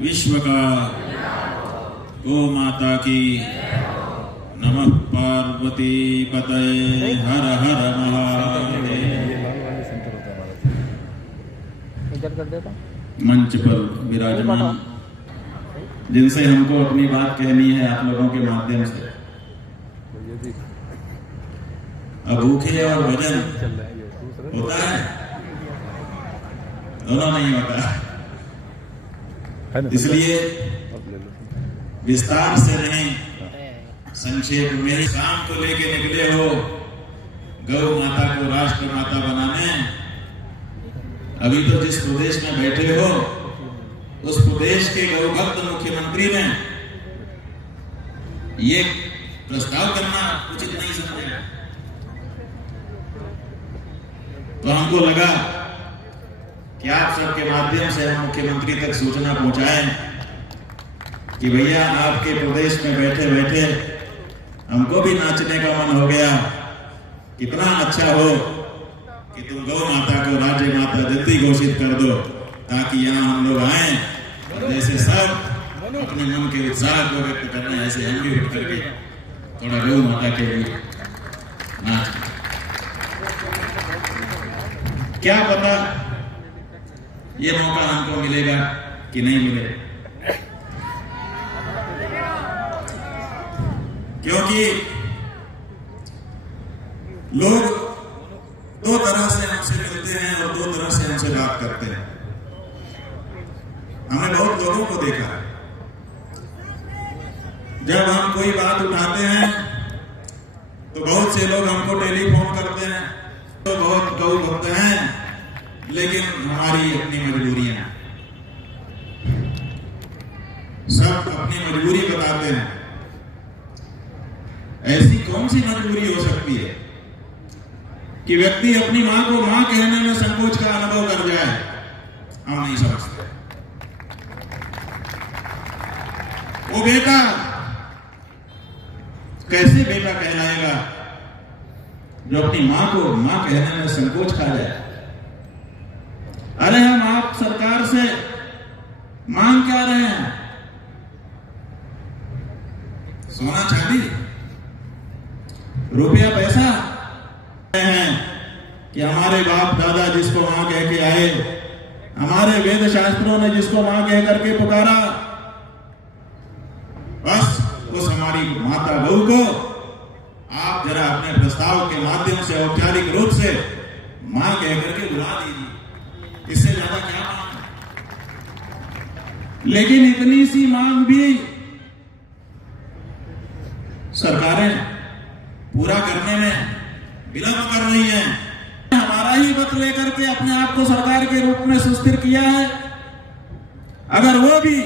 विश्व का गौ माता की नमः पार्वती पतये हर हर महादेव। मंच पर विराजमान जिनसे हमको अपनी बात कहनी है आप लोगों के माध्यम से, अब भूखे और भजन होता है, दोनों नहीं होता, इसलिए विस्तार से नहीं संक्षेप में शाम को लेके निकले हो गौ माता को राष्ट्र माता बनाने। अभी तो जिस प्रदेश में बैठे हो उस प्रदेश के गौ भक्त मुख्यमंत्री ने ये प्रस्ताव करना उचित नहीं समझा, तो हमको लगा कि आप सबके माध्यम से हम मुख्यमंत्री तक सूचना पहुंचाएं कि भैया आपके प्रदेश में बैठे बैठे हमको भी नाचने का मन हो गया, कितना अच्छा हो कि तुम गौ माता को राज्य माता जल्दी घोषित कर दो, ताकि यहाँ हम लोग आए और जैसे सब अपने मन के उत्साह को व्यक्त करना है ऐसे हम भी उठ करके थोड़ा गौ माता के लिए नाच। क्या पता ये मौका हमको मिलेगा कि नहीं मिलेगा, क्योंकि लोग दो तरह से हमसे मिलते हैं और दो तरह से हमसे बात करते हैं। हमने बहुत लोगों को देखा, जब हम कोई बात उठाते हैं तो बहुत से लोग हमको टेलीफोन करते हैं, तो बहुत गौ भक्त हैं लेकिन हमारी अपनी मजबूरियां, सब अपनी मजबूरी बताते हैं। ऐसी कौन सी मजबूरी हो सकती है कि व्यक्ति अपनी मां को मां कहने में संकोच का अनुभव कर जाए? हम नहीं समझते। वो बेटा कैसे बेटा कहलाएगा जो अपनी मां को मां कहने में संकोच खा जाए? अरे हम आप सरकार से मांग क्या रहे हैं? सोना चांदी, रुपया पैसा हैं कि हमारे बाप दादा जिसको मां कह के आए, हमारे वेद शास्त्रों ने जिसको मां कह करके पुकारा, बस उस हमारी माता गौ को आप जरा अपने प्रस्ताव के माध्यम से औपचारिक रूप से मां कह करके बुला दीजिए, इससे ज्यादा क्या मांग। लेकिन इतनी सी मांग भी सरकारें पूरा करने में विलंब कर रही है। हमारा ही मत लेकर के अपने आप को सरकार के रूप में सुस्थिर किया है, अगर वो भी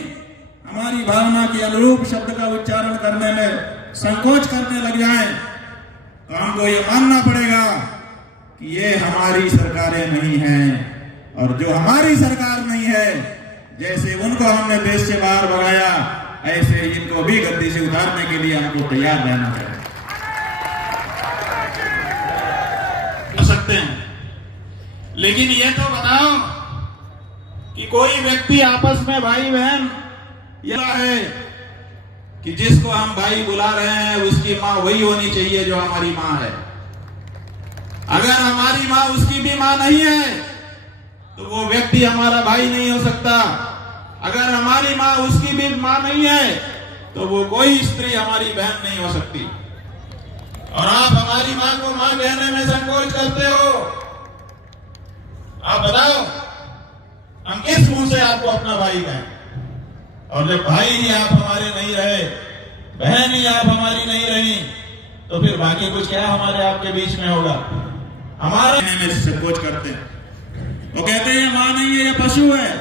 हमारी भावना के अनुरूप शब्द का उच्चारण करने में संकोच करने लग जाए तो हमको ये मानना पड़ेगा कि ये हमारी सरकारें नहीं हैं, और जो हमारी सरकार नहीं है, जैसे उनको हमने देश से बाहर भगाया ऐसे इनको भी गद्दी से उतारने के लिए हमको तैयार रहना चाहिए। सकते हैं, लेकिन ये तो बताओ कि कोई व्यक्ति आपस में भाई बहन यह है कि जिसको हम भाई बुला रहे हैं उसकी मां वही होनी चाहिए जो हमारी मां है। अगर हमारी मां उसकी भी मां नहीं है तो वो व्यक्ति हमारा भाई नहीं हो सकता। अगर हमारी मां उसकी भी मां नहीं है तो वो कोई स्त्री हमारी बहन नहीं हो सकती। और आप हमारी मां को मां कहने में संकोच करते हो, आप बताओ हम किस मुंह से आपको अपना भाई कहें? और जब भाई ही आप हमारे नहीं रहे, बहन ही आप हमारी नहीं रही, तो फिर बाकी कुछ क्या हमारे आपके बीच में होगा? हमारे में संकोच करते हैं, वो कहते हैं मां नहीं है, ये पशु है।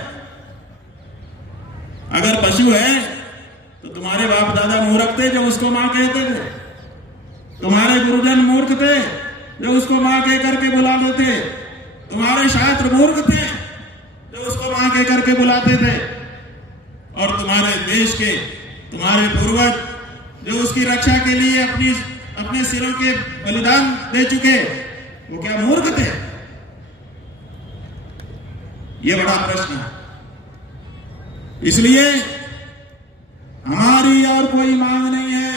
अगर पशु है तो तुम्हारे बाप दादा मूर्ख थे जो उसको मां कहते थे, तुम्हारे गुरुजन मूर्ख थे जो उसको मां कह करके बुलाते थे, तुम्हारे शास्त्र मूर्ख थे जो उसको मां कह करके बुलाते थे, और तुम्हारे देश के तुम्हारे पूर्वज जो उसकी रक्षा के लिए अपने सिरों के बलिदान दे चुके, वो क्या मूर्ख थे? ये बड़ा प्रश्न है। इसलिए हमारी और कोई मांग नहीं है,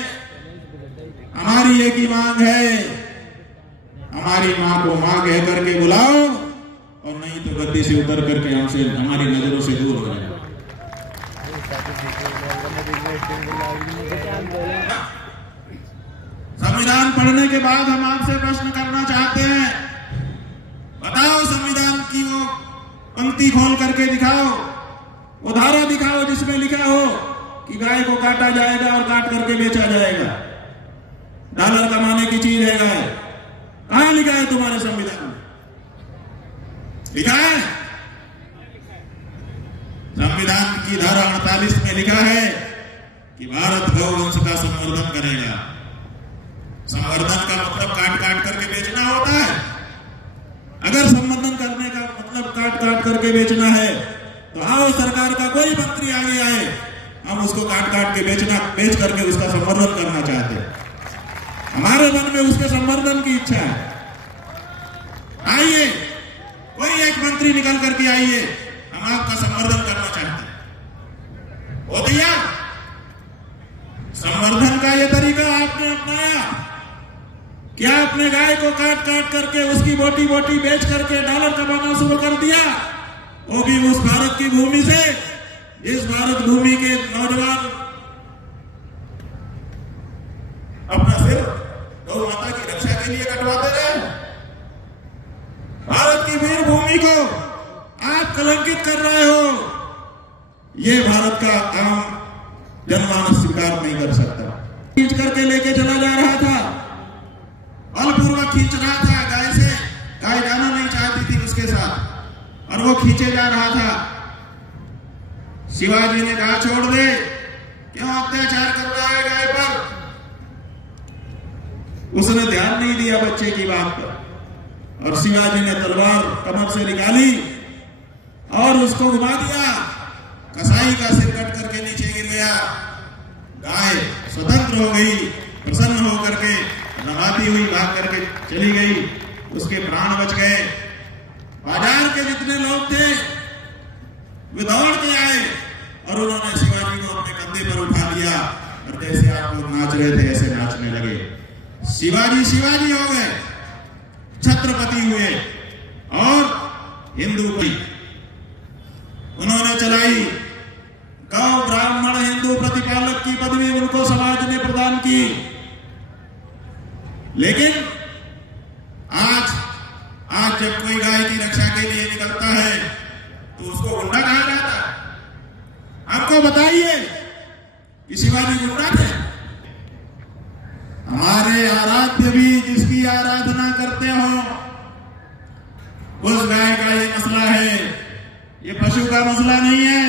हमारी एक ही मांग है, हमारी मां को मां कह करके बुलाओ और नहीं तो गद्दी से उतर करके हमसे, हमारी नजरों से दूर हो जाए। संविधान पढ़ने के बाद हम आपसे प्रश्न करना चाहते हैं, बताओ संविधान की वो पंक्ति खोल करके दिखाओ, वो धारा दिखाओ जिसमें लिखा हो कि गाय को काटा जाएगा और काट करके बेचा जाएगा, डॉलर कमाने की चीज है गाय। कहां लिखा है तुम्हारे संविधान में? लिखा है? संविधान की धारा 48 में लिखा है कि भारत गौवंश का संवर्धन करेगा। संवर्धन का मतलब काट काट करके बेचना होता है। अगर संवर्धन करने का मतलब काट काट करके बेचना है तो आओ सरकार का कोई मंत्री आगे आए, हम उसको काट काट के बेच करके उसका संवर्धन करना चाहते हैं। हमारे मन में उसके संवर्धन की इच्छा है। आइए, कोई एक मंत्री निकल करके आइए, हम आपका संवर्धन करना चाहते हैं। हो दिया संवर्धन का ये तरीका आपने अपनाया? क्या आपने गाय को काट काट करके उसकी बोटी बोटी बेच करके डॉलर कमाना शुरू कर दिया? वो भी उस भारत की भूमि से, इस भारत भूमि के नौजवान अपना सिर गौ माता की रक्षा के लिए कटवाते रहे। भारत की वीर भूमि को आप कलंकित कर रहे हो। ये भारत का काम जनमानस स्वीकार नहीं कर सकता। खींच करके लेके चला जा रहा था, बलपूर्वक खींच रहा था गाय से, गाय जाना नहीं चाहती थी उसके साथ और वो खींचे जा रहा था। शिवाजी ने कहा छोड़ दे, क्यों अत्याचार कर रहा है गाय पर? उसने ध्यान नहीं दिया बच्चे की बात पर और शिवाजी ने तलवार कमर से निकाली और उसको घुमा दिया। कसाई का सिर कट करके नीचे गिर गया। गाय स्वतंत्र हो गई, प्रसन्न होकर के नहाती हुई भाग करके चली गई, उसके प्राण बच गए। बाजार के जितने लोग थे वे दौड़ के आए और उन्होंने शिवाजी को अपने कंधे पर उठा लिया और जैसे आप लोग नाच रहे थे ऐसे नाचने लगे। शिवाजी शिवाजी हो गए, छत्रपति हुए और हिंदू की उन्होंने चलाई। गौ ब्राह्मण हिंदू प्रतिपालक की पदवी उनको समाज ने प्रदान की। लेकिन आज जब कोई गाय की रक्षा के लिए निकलता है तो उसको गुंडा कहा जाता है। आपको बताइए कि शिवाजी गुंडा थे? हमारे आराध्य भी जिसकी आराधना करते हो उस गाय का ये मसला है। ये पशु का मसला नहीं है,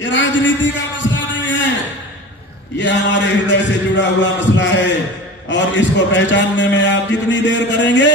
ये राजनीति का मसला नहीं है, ये हमारे हृदय से जुड़ा हुआ मसला है। और इसको पहचानने में आप जितनी देर करेंगे